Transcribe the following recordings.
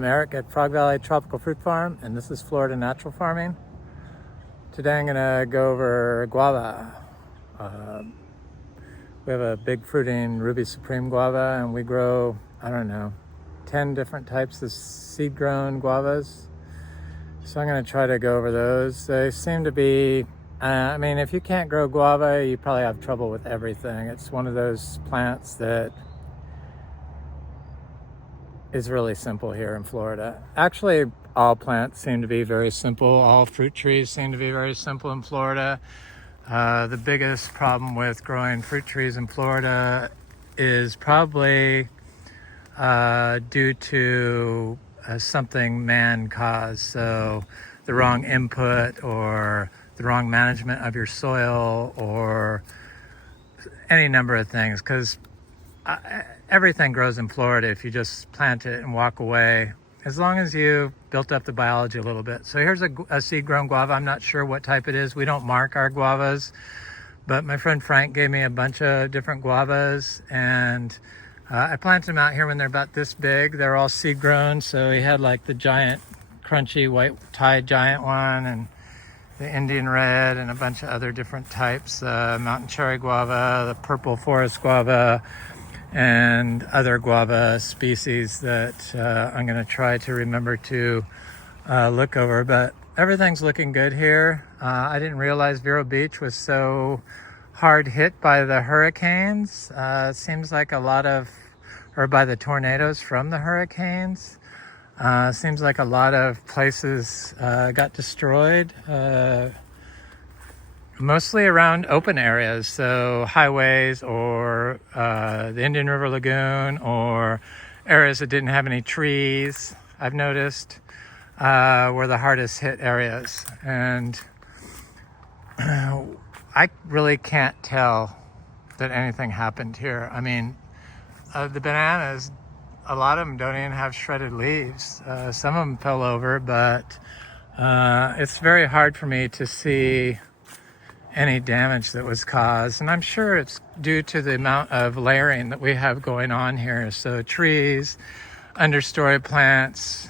I'm Eric at Frog Valley Tropical Fruit Farm, and this is Florida Natural Farming. Today I'm gonna go over guava. We have a big fruiting Ruby Supreme guava, and we grow, I don't know, 10 different types of seed-grown guavas. So I'm gonna try to go over those. They seem to be, I mean, if you can't grow guava, you probably have trouble with everything. It's one of those plants that is really simple here in Florida. Actually, all plants seem to be very simple. All fruit trees seem to be very simple in Florida. The biggest problem with growing fruit trees in Florida is probably due to something man caused. So the wrong input or the wrong management of your soil or any number of things, because everything grows in Florida if you just plant it and walk away, as long as you built up the biology a little bit. So here's a seed-grown guava. I'm not sure what type it is. We don't mark our guavas, but my friend Frank gave me a bunch of different guavas, and I planted them out here when they're about this big. They're all seed-grown, so he had like the giant, crunchy, white Thai giant one, and the Indian red, and a bunch of other different types, mountain cherry guava, the purple forest guava, and other guava species that I'm going to try to remember to look over. But everything's looking good here. I didn't realize Vero Beach was so hard hit by the hurricanes. It seems like or by the tornadoes from the hurricanes. Seems like a lot of places got destroyed. Mostly around open areas, so highways or the Indian River Lagoon or areas that didn't have any trees, I've noticed, were the hardest hit areas. And I really can't tell that anything happened here. I mean, the bananas, a lot of them don't even have shredded leaves. Some of them fell over, but it's very hard for me to see any damage that was caused, and I'm sure it's due to the amount of layering that we have going on here. So trees, understory plants,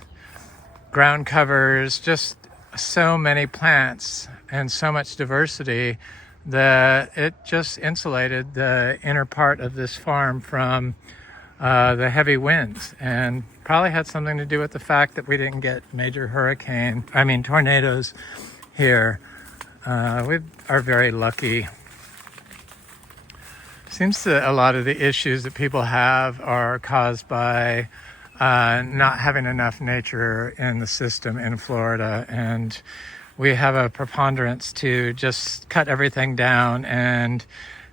ground covers, just so many plants and so much diversity that it just insulated the inner part of this farm from the heavy winds, and probably had something to do with the fact that we didn't get major tornadoes here. We are very lucky. Seems that a lot of the issues that people have are caused by not having enough nature in the system in Florida, and we have a preponderance to just cut everything down and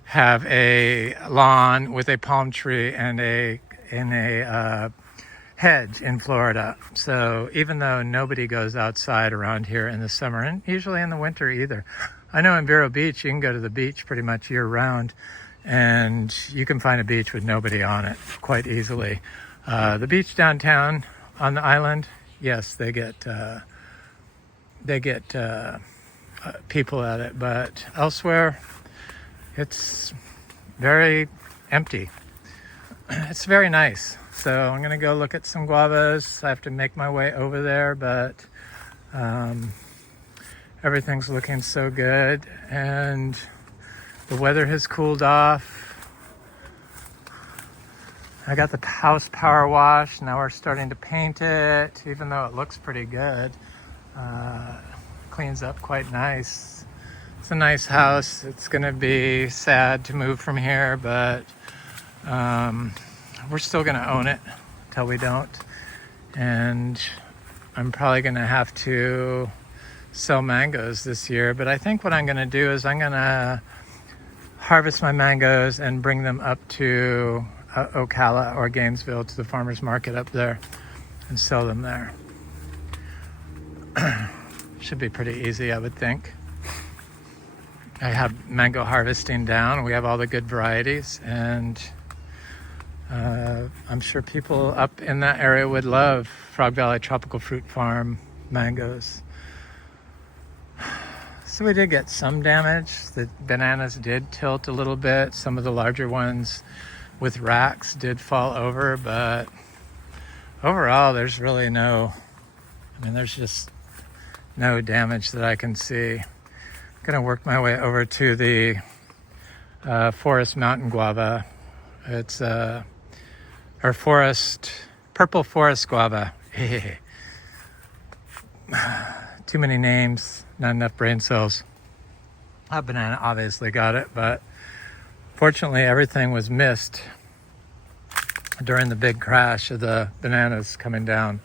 have a lawn with a palm tree and a hedge in Florida. So even though nobody goes outside around here in the summer, and usually in the winter either. I know in Vero Beach, you can go to the beach pretty much year round, and you can find a beach with nobody on it quite easily. The beach downtown on the island, yes, they get people at it, but elsewhere it's very empty. It's very nice. So I'm going to go look at some guavas. I have to make my way over there, but everything's looking so good, and the weather has cooled off. I got the house power wash. Now we're starting to paint it, even though it looks pretty good. Cleans up quite nice. It's a nice house. It's going to be sad to move from here, but we're still going to own it till we don't. And I'm probably going to have to sell mangoes this year. But I think what I'm going to do is I'm going to harvest my mangoes and bring them up to Ocala or Gainesville to the farmer's market up there and sell them there. Should be pretty easy, I would think. I have mango harvesting down. We have all the good varieties, and I'm sure people up in that area would love Frog Valley Tropical Fruit Farm mangoes. So we did get some damage. The bananas did tilt a little bit. Some of the larger ones with racks did fall over, but overall, there's really there's just no damage that I can see. I'm gonna work my way over to the forest mountain guava. It's our purple forest guava. Too many names, not enough brain cells. That banana obviously got it, but fortunately everything was missed during the big crash of the bananas coming down.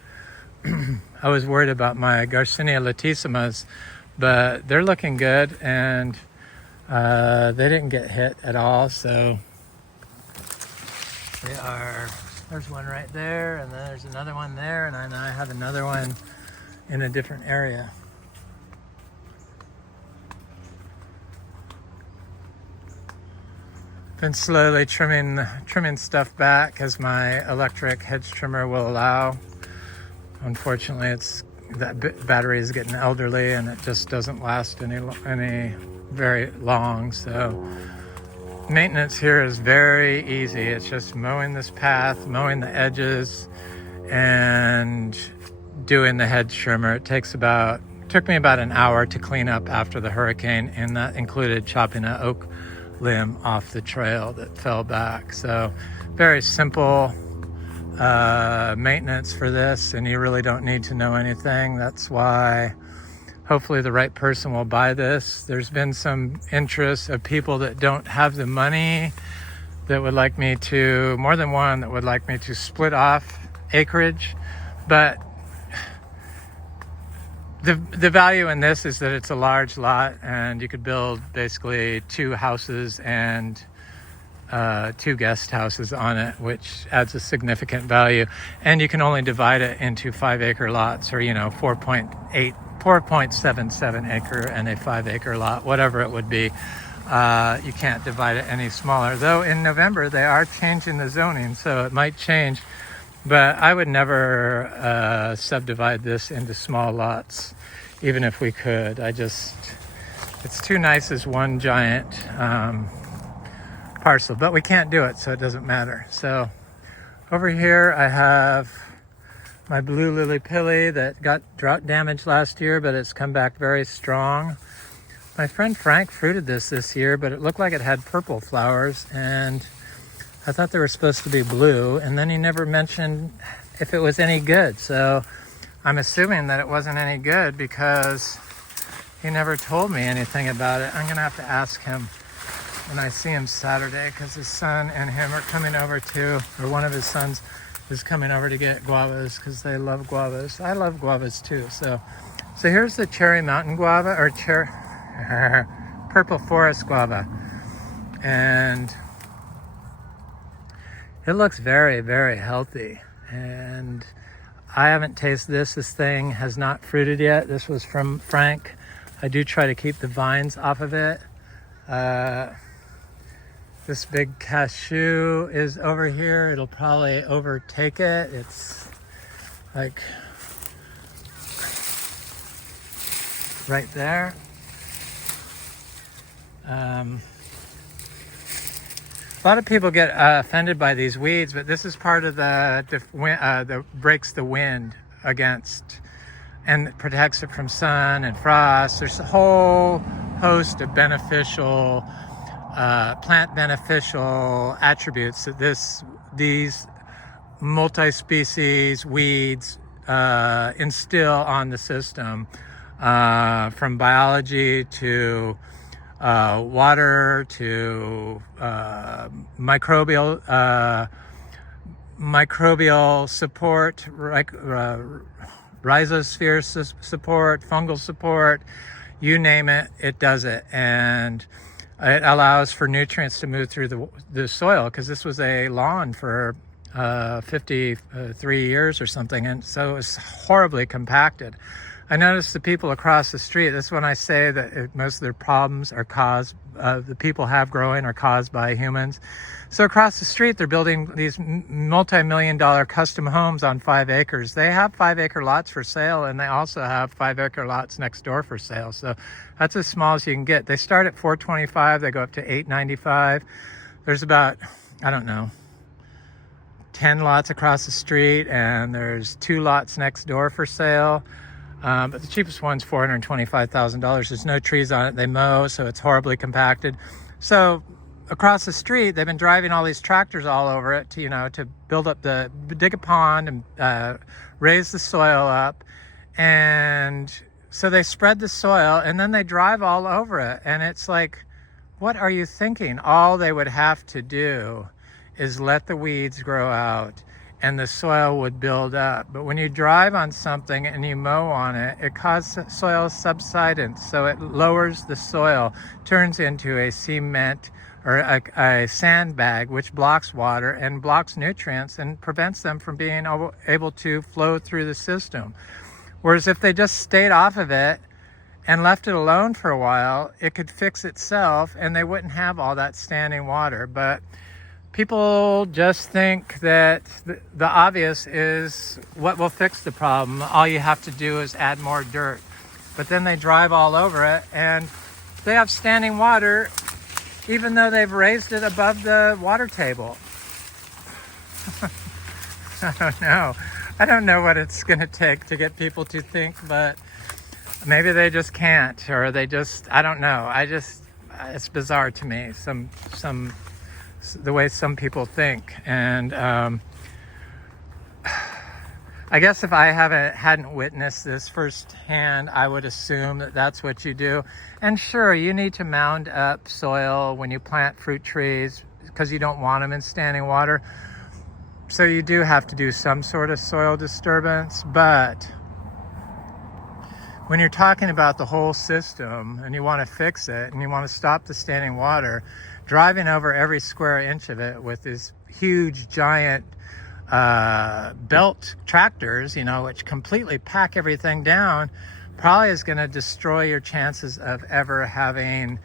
I was worried about my Garcinia latissimas, but they're looking good, and they didn't get hit at all, so there's one right there, and then there's another one there, and I have another one in a different area. Been slowly trimming stuff back as my electric hedge trimmer will allow. Unfortunately, that battery is getting elderly, and it just doesn't last any very long. So maintenance here is very easy. It's just mowing this path, mowing the edges, and doing the hedge trimmer. It took me about an hour to clean up after the hurricane, and that included chopping an oak limb off the trail that fell back. So very simple maintenance for this, and you really don't need to know anything. That's why hopefully the right person will buy this. There's been some interest of people that don't have the money that would like me to, more than one, that would like me to split off acreage, but the value in this is that it's a large lot, and you could build basically 2 houses and 2 guest houses on it, which adds a significant value. And you can only divide it into 5-acre lots, or 4.77 acre and a 5-acre lot, whatever it would be. You can't divide it any smaller, though in November they are changing the zoning, so it might change. But I would never subdivide this into small lots, even if we could. It's too nice as one giant parcel, but we can't do it, so it doesn't matter. So over here I have my blue lily pilly that got drought damage last year, but it's come back very strong. My friend Frank fruited this year, but it looked like it had purple flowers, and I thought they were supposed to be blue, and then he never mentioned if it was any good. So I'm assuming that it wasn't any good because he never told me anything about it. I'm gonna have to ask him when I see him Saturday, because his son and him are coming over or one of his sons is coming over to get guavas because they love guavas. I love guavas too. So here's the cherry mountain guava, or purple forest guava, and it looks very, very healthy. And I haven't tasted this. This thing has not fruited yet. This was from Frank. I do try to keep the vines off of it. This big cashew is over here. It'll probably overtake it. It's like right there. A lot of people get offended by these weeds, but this is part of the breaks the wind against and protects it from sun and frost. There's a whole host of beneficial, plant beneficial attributes that these multi-species weeds instill on the system, from biology to water to microbial support, rhizosphere support, fungal support, you name it, it does it. And it allows for nutrients to move through the soil, because this was a lawn for 53 years or something, and so it was horribly compacted. I noticed the people across the street, that's when I say that most of their problems are the people have growing are caused by humans. So across the street, they're building these multi-million-dollar custom homes on 5 acres. They have 5-acre lots for sale, and they also have 5-acre lots next door for sale. So that's as small as you can get. They start at $425, they go up to $895. There's about, I don't know, 10 lots across the street, and there's 2 lots next door for sale. But the cheapest one's $425,000. There's no trees on it. They mow, so it's horribly compacted. So across the street, they've been driving all these tractors all over it to, to build up dig a pond and raise the soil up. And so they spread the soil and then they drive all over it. And it's like, what are you thinking? All they would have to do is let the weeds grow out and the soil would build up. But when you drive on something and you mow on it, it causes soil subsidence. So it lowers the soil, turns into a cement or a sandbag, which blocks water and blocks nutrients and prevents them from being able to flow through the system. Whereas if they just stayed off of it and left it alone for a while, it could fix itself and they wouldn't have all that standing water. But people just think that the obvious is what will fix the problem. All you have to do is add more dirt. But then they drive all over it and they have standing water even though they've raised it above the water table. I don't know. I don't know what it's going to take to get people to think, but maybe they just can't, or they just, I don't know. It's bizarre to me, the way some people think. And I guess if I hadn't witnessed this firsthand, I would assume that that's what you do. And sure, you need to mound up soil when you plant fruit trees because you don't want them in standing water. So you do have to do some sort of soil disturbance. But when you're talking about the whole system and you want to fix it and you want to stop the standing water, driving over every square inch of it with these huge, giant belt tractors, which completely pack everything down, probably is going to destroy your chances of ever having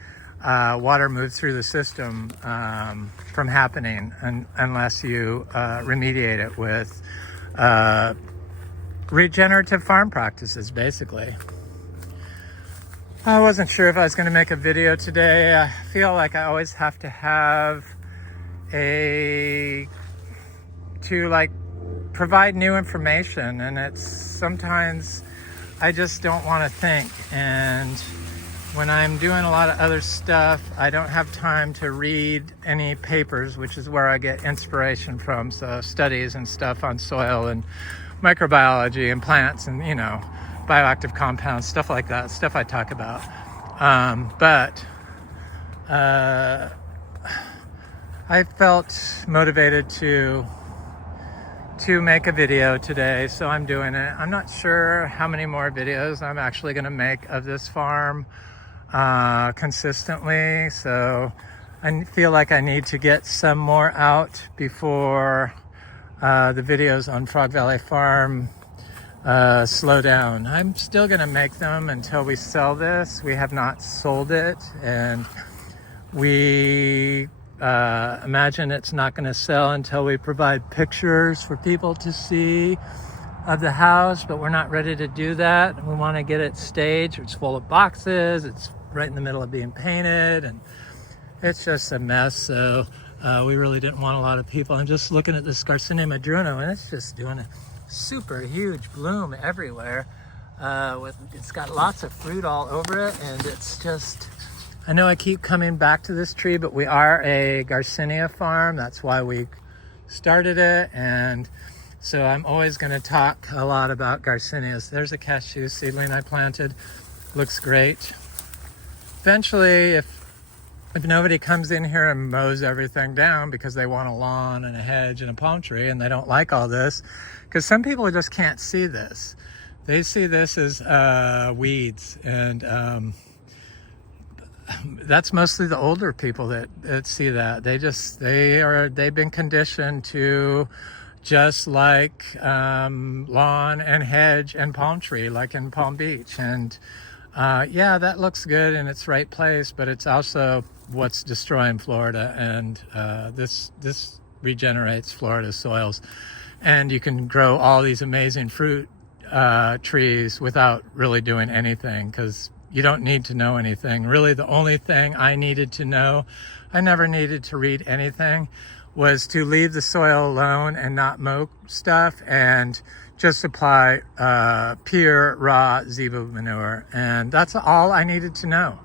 water move through the system from happening unless you remediate it with regenerative farm practices, basically. I wasn't sure if I was going to make a video today. I feel like I always have to have provide new information, and it's sometimes I just don't want to think, and when I'm doing a lot of other stuff, I don't have time to read any papers, which is where I get inspiration from. So studies and stuff on soil and microbiology and plants and bioactive compounds, stuff like that, stuff I talk about. But I felt motivated to make a video today, so I'm doing it. I'm not sure how many more videos I'm actually going to make of this farm consistently, so I feel like I need to get some more out before the videos on Frog Valley Farm slow down. I'm still going to make them until we sell this. We have not sold it, and we imagine it's not going to sell until we provide pictures for people to see of the house, but we're not ready to do that. We want to get it staged. It's full of boxes. It's right in the middle of being painted, and it's just a mess. So we really didn't want a lot of people. I'm just looking at this Garcinia madruno, and it's just doing a super huge bloom everywhere. It's got lots of fruit all over it, and it's just, I know I keep coming back to this tree, but we are a Garcinia farm. That's why we started it. And so I'm always going to talk a lot about Garcinias. There's a cashew seedling I planted. Looks great. Eventually, if nobody comes in here and mows everything down because they want a lawn and a hedge and a palm tree and they don't like all this, because some people just can't see this. They see this as weeds, and that's mostly the older people that see that. They've been conditioned to just like lawn and hedge and palm tree, like in Palm Beach. And yeah, that looks good in its right place, but it's also what's destroying Florida. And this regenerates Florida's soils. And you can grow all these amazing fruit trees without really doing anything, because you don't need to know anything. Really, the only thing I needed to know, I never needed to read anything, was to leave the soil alone and not mow stuff and just apply pure raw zebu manure. And that's all I needed to know.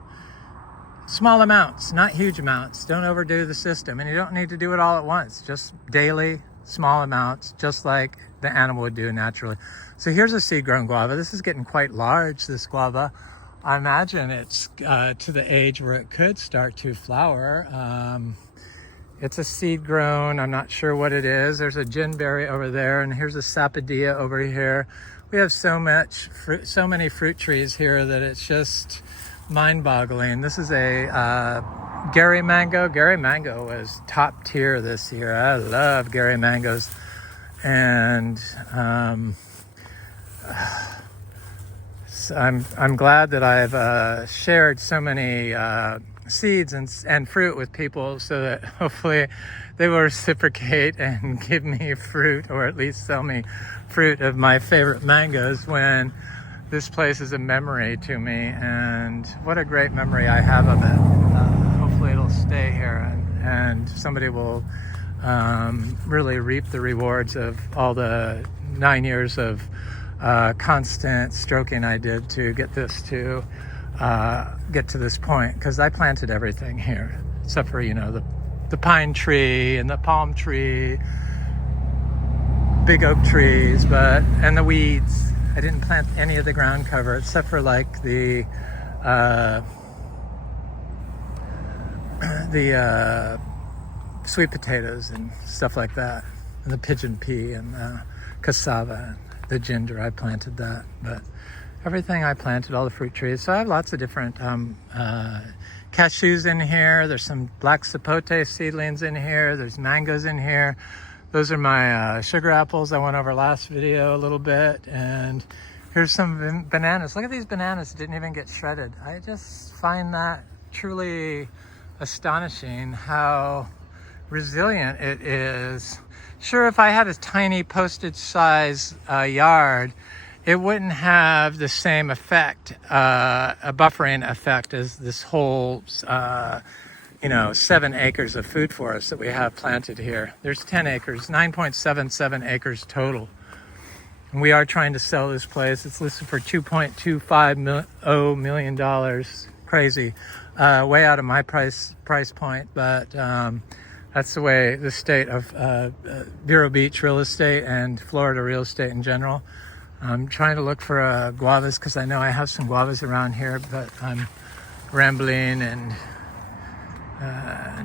Small amounts, not huge amounts. Don't overdo the system. And you don't need to do it all at once. Just daily, small amounts, just like the animal would do naturally. So here's a seed-grown guava. This is getting quite large, this guava. I imagine it's to the age where it could start to flower. It's a seed-grown. I'm not sure what it is. There's a ginberry over there, and here's a sapodilla over here. We have so much fruit, so many fruit trees here that it's just mind-boggling. This is a Gary mango. Gary mango was top tier this year. I love Gary mangoes, and so I'm glad that I've shared so many seeds and fruit with people, so that hopefully they will reciprocate and give me fruit, or at least sell me fruit of my favorite mangoes when this place is a memory to me. And what a great memory I have of it. Hopefully it'll stay here, and somebody will really reap the rewards of all the 9 years of constant stroking I did to get this to get to this point, because I planted everything here except for, you know, the pine tree and the palm tree, big oak trees, and the weeds. I didn't plant any of the ground cover except for like the sweet potatoes and stuff like that, and the pigeon pea and cassava and the ginger. I planted that, but everything I planted, all the fruit trees. So I have lots of different cashews in here. There's some black sapote seedlings in here. There's mangoes in here. Those are my sugar apples I went over last video a little bit. And here's some bananas. Look at these bananas, didn't even get shredded. I just find that truly astonishing how resilient it is. Sure, if I had a tiny postage size yard, it wouldn't have the same effect, a buffering effect, as this whole 7 acres of food forest that we have planted here. There's 10 acres, 9.77 acres total. And we are trying to sell this place. It's listed for $2.25 million. Crazy, way out of my price point, but that's the way the state of Vero Beach real estate and Florida real estate in general. I'm trying to look for guavas, because I know I have some guavas around here, but I'm rambling and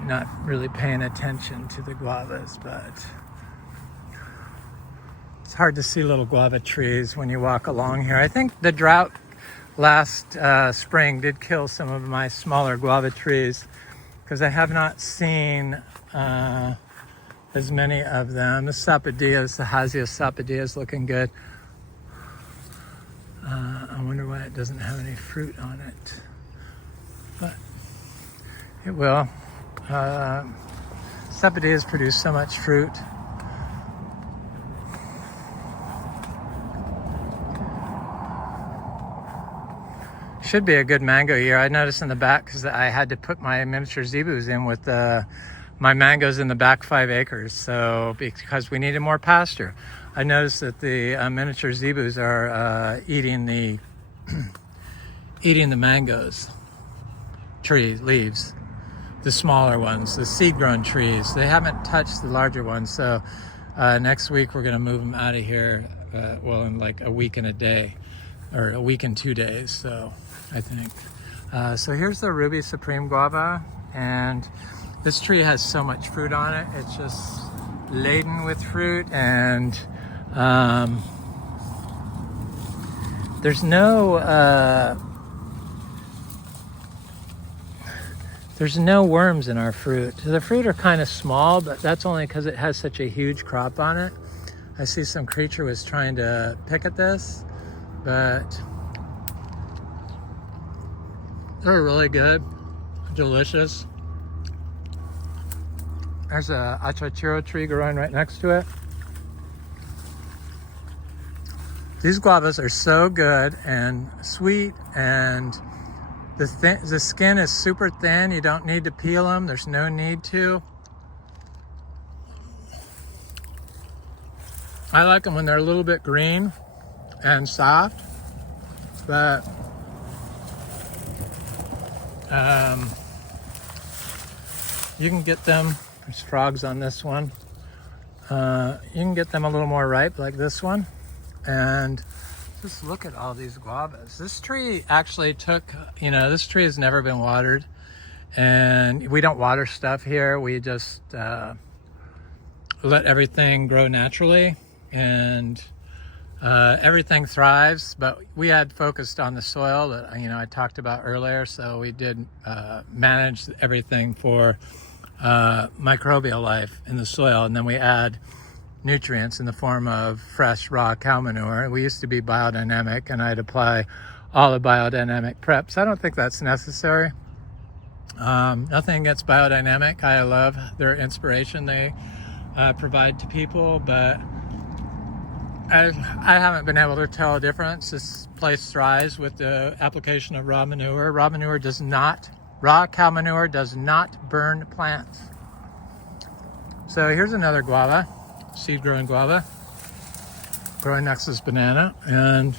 not really paying attention to the guavas. But it's hard to see little guava trees when you walk along here. I think the drought last spring did kill some of my smaller guava trees, because I have not seen as many of them. The sapodillas, the Hasia sapodilla is looking good. I wonder why it doesn't have any fruit on it, but it will. Sapodillas produce so much fruit. Should be a good mango year. I noticed in the back, because I had to put my miniature zebus in with my mangoes in the back 5 acres, so because we needed more pasture. I noticed that the miniature zebus are eating the eating the mangoes tree leaves, the smaller ones, the seed-grown trees. They haven't touched the larger ones, so next week we're going to move them out of here. In like a week and a day, or a week and 2 days. So I think. So here's the Ruby Supreme Guava, and this tree has so much fruit on it. It's just laden with fruit, and there's no worms in our fruit. The fruit are kind of small, but that's only because it has such a huge crop on it. I see some creature was trying to pick at this, but they're really good, delicious. There's a achachiro tree growing right next to it. These guavas are so good and sweet, and the skin is super thin. You don't need to peel them. There's no need to. I like them when they're a little bit green and soft, but you can get them, there's frogs on this one. You can get them a little more ripe like this one. And just look at all these guavas. This tree actually took, this tree has never been watered. And we don't water stuff here. We just let everything grow naturally. And everything thrives. But we had focused on the soil that, I talked about earlier. So we did manage everything for microbial life in the soil, and then we add nutrients in the form of fresh raw cow manure. We used to be biodynamic, and I'd apply all the biodynamic preps. I don't think that's necessary. Nothing against biodynamic. I love their inspiration they provide to people, but I haven't been able to tell a difference. This place thrives with the application of raw manure. Raw cow manure does not burn plants. So here's another guava, seed-growing guava, growing next to this banana, and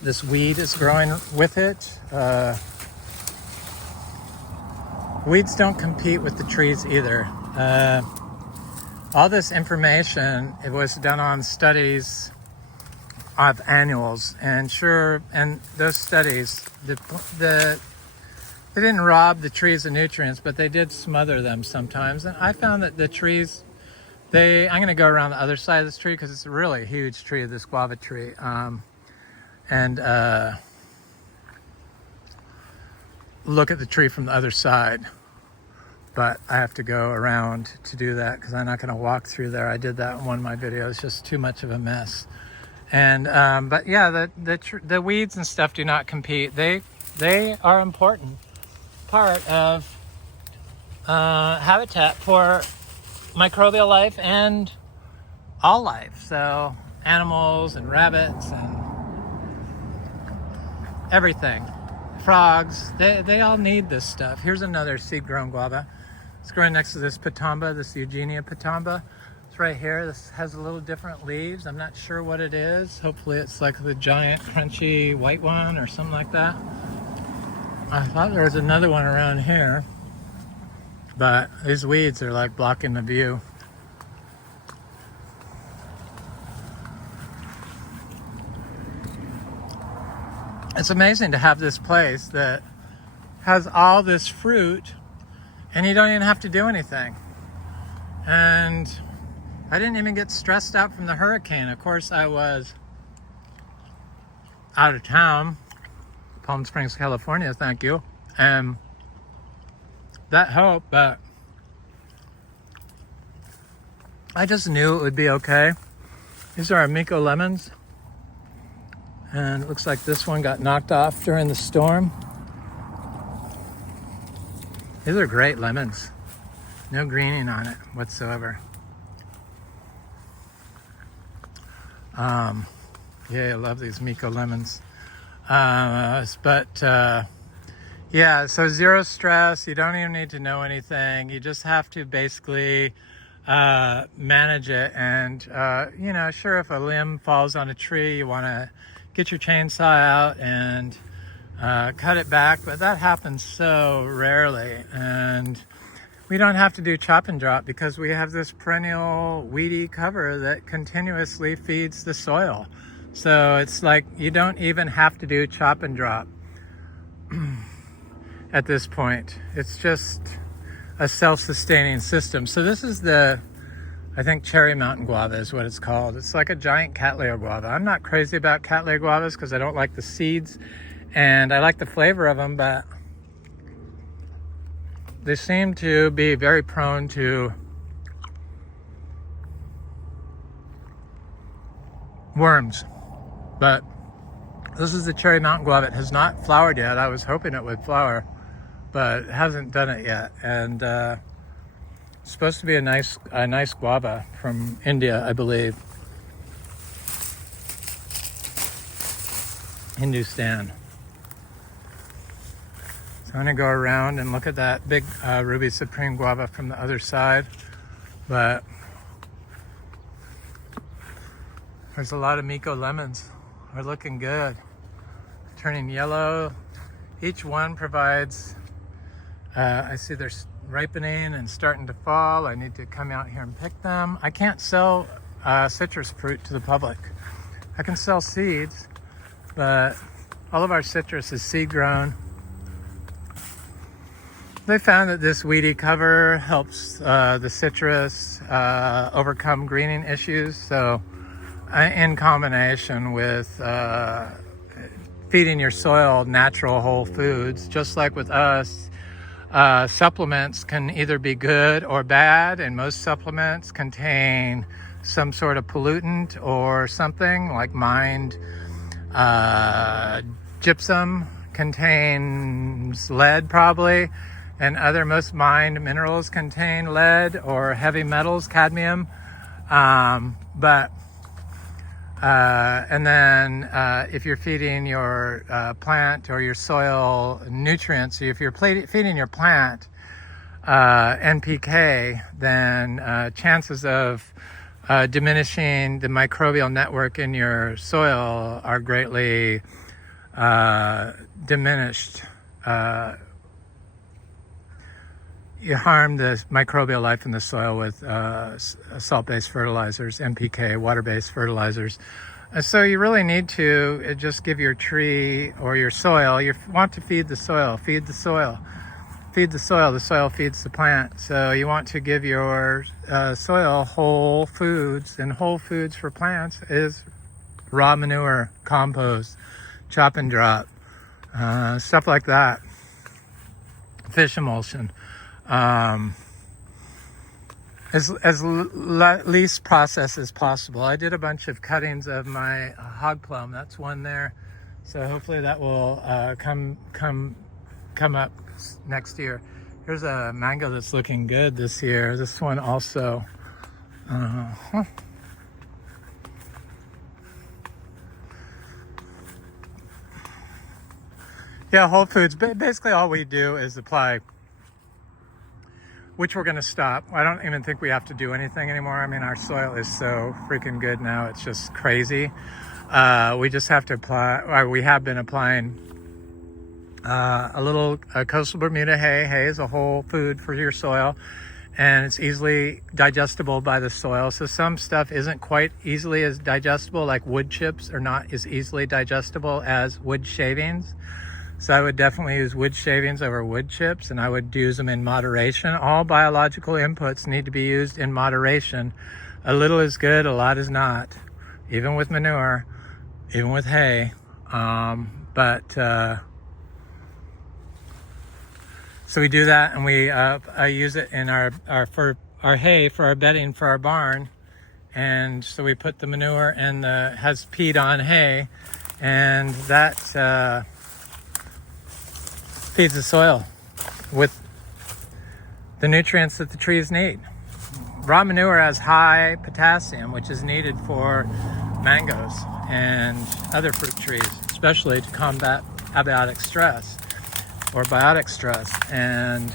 this weed is growing with it. Weeds don't compete with the trees either. All this information, it was done on studies of annuals, and those studies, they didn't rob the trees of nutrients, but they did smother them sometimes. And I found that the trees, I'm going to go around the other side of this tree because it's a really huge tree, this guava tree, and look at the tree from the other side. But I have to go around to do that because I'm not going to walk through there. I did that in one of my videos. It's just too much of a mess. And but yeah, the weeds and stuff do not compete. They are important part of habitat for microbial life and all life. So animals and rabbits and everything, frogs, they all need this stuff. Here's another seed-grown guava. It's growing next to this patamba, this Eugenia patamba. It's right here. This has a little different leaves. I'm not sure what it is. Hopefully it's like the giant crunchy white one or something like that. I thought there was another one around here, but these weeds are like blocking the view. It's amazing to have this place that has all this fruit and you don't even have to do anything. And I didn't even get stressed out from the hurricane. Of course, I was out of town, Palm Springs, California, thank you. And that helped, but I just knew it would be okay. These are Amico lemons. And it looks like this one got knocked off during the storm. These are great lemons. No greening on it whatsoever. Yeah, I love these Amico lemons. Yeah, so zero stress. You don't even need to know anything. You just have to basically manage it. And, sure, if a limb falls on a tree, you want to get your chainsaw out and cut it back, but that happens so rarely. And we don't have to do chop and drop because we have this perennial weedy cover that continuously feeds the soil. So it's like you don't even have to do chop and drop at this point. It's just a self-sustaining system. So this is I think Cherry Mountain Guava is what it's called. It's like a giant Cattleya guava. I'm not crazy about Cattleya guavas because I don't like the seeds and I like the flavor of them, but they seem to be very prone to worms. But this is the Cherry Mountain Guava. It has not flowered yet. I was hoping it would flower, but it hasn't done it yet. And it's supposed to be a nice guava from India, I believe. Hindustan. I'm gonna go around and look at that big Ruby Supreme Guava from the other side. But there's a lot of Miko lemons. They're looking good. Turning yellow. Each one provides, I see they're ripening and starting to fall. I need to come out here and pick them. I can't sell citrus fruit to the public. I can sell seeds, but all of our citrus is seed grown. They found that this weedy cover helps the citrus overcome greening issues. So in combination with feeding your soil natural whole foods, just like with us, supplements can either be good or bad, and most supplements contain some sort of pollutant or something, like mined gypsum contains lead probably, and most mined minerals contain lead or heavy metals, cadmium. And then if you're feeding your plant or your soil nutrients, if you're feeding your plant NPK, then chances of diminishing the microbial network in your soil are greatly diminished. You harm the microbial life in the soil with salt-based fertilizers, NPK, water-based fertilizers. So you really need to just give your tree or your soil, you want to feed the soil, feed the soil. Feed the soil feeds the plant. So you want to give your soil whole foods, and whole foods for plants is raw manure, compost, chop and drop, stuff like that, fish emulsion. As least processed as possible. I did a bunch of cuttings of my hog plum. That's one there. So hopefully that will come up next year. Here's a mango that's looking good this year. This one also. Yeah, Whole Foods. Basically all we do is apply, which we're going to stop. I don't even think we have to do anything anymore. I mean, our soil is so freaking good now. It's just crazy. We just have to apply, or we have been applying a little coastal Bermuda hay. Hay is a whole food for your soil, and it's easily digestible by the soil. So some stuff isn't quite easily as digestible, like wood chips are not as easily digestible as wood shavings. So I would definitely use wood shavings over wood chips, and I would use them in moderation. All biological inputs need to be used in moderation. A little is good, a lot is not. Even with manure, even with hay. So we do that, and I use it in our hay for our bedding for our barn. And so we put the manure in has peed on hay, and that feeds the soil with the nutrients that the trees need. Raw manure has high potassium, which is needed for mangoes and other fruit trees, especially to combat abiotic stress or biotic stress. And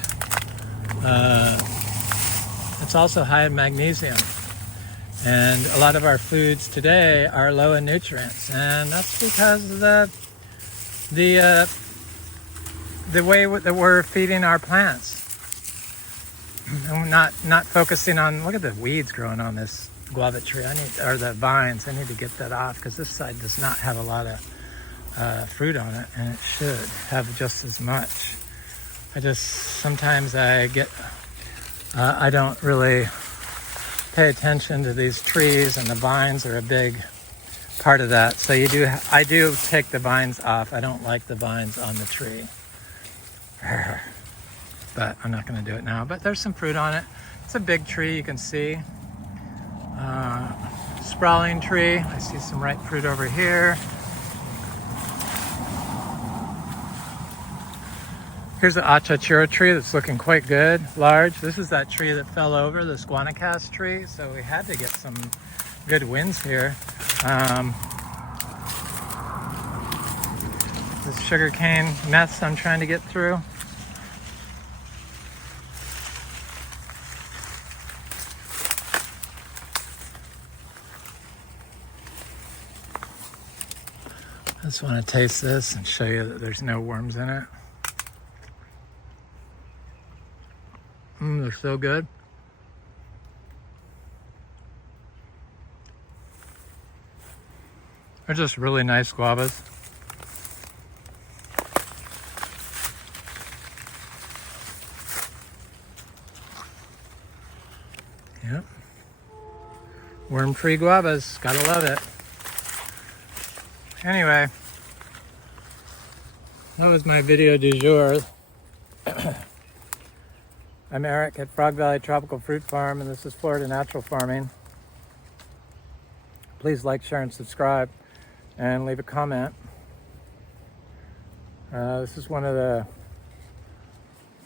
it's also high in magnesium. And a lot of our foods today are low in nutrients, and that's because of the way that we're feeding our plants. And we're not focusing on, look at the weeds growing on this guava tree. Or the vines. I need to get that off because this side does not have a lot of fruit on it, and it should have just as much. Sometimes I don't really pay attention to these trees, and the vines are a big part of that. So I do take the vines off. I don't like the vines on the tree. But I'm not going to do it now. But there's some fruit on it. It's a big tree, you can see. Sprawling tree. I see some ripe fruit over here. Here's an achachura tree that's looking quite good, large. This is that tree that fell over, this guanacaste tree. So we had to get some good winds here. This sugarcane mess I'm trying to get through. I just want to taste this and show you that there's no worms in it. They're so good. They're just really nice guavas. Yep. Worm-free guavas. Gotta love it. Anyway, that was my video du jour. I'm Eric at Frog Valley Tropical Fruit Farm, and this is Florida Natural Farming. Please like, share, and subscribe, and leave a comment. This is one of the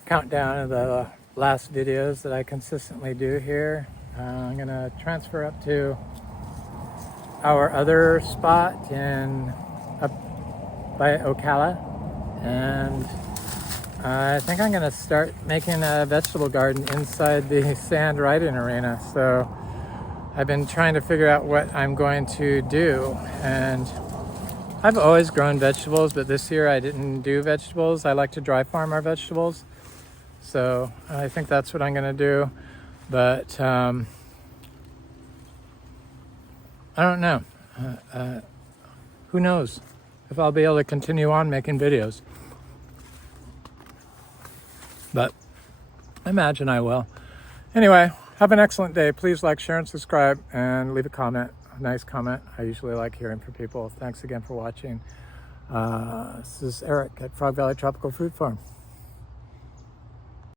countdown of the last videos that I consistently do here. I'm gonna transfer up to our other spot up by Ocala, and I think I'm gonna start making a vegetable garden inside the sand riding arena. So I've been trying to figure out what I'm going to do, and I've always grown vegetables, but this year I didn't do vegetables. I like to dry farm our vegetables, so I think that's what I'm gonna do. But I don't know. Who knows if I'll be able to continue on making videos. But I imagine I will. Anyway, have an excellent day. Please like, share, and subscribe, and leave a comment, a nice comment. I usually like hearing from people. Thanks again for watching. This is Eric at Frog Valley Tropical Fruit Farm.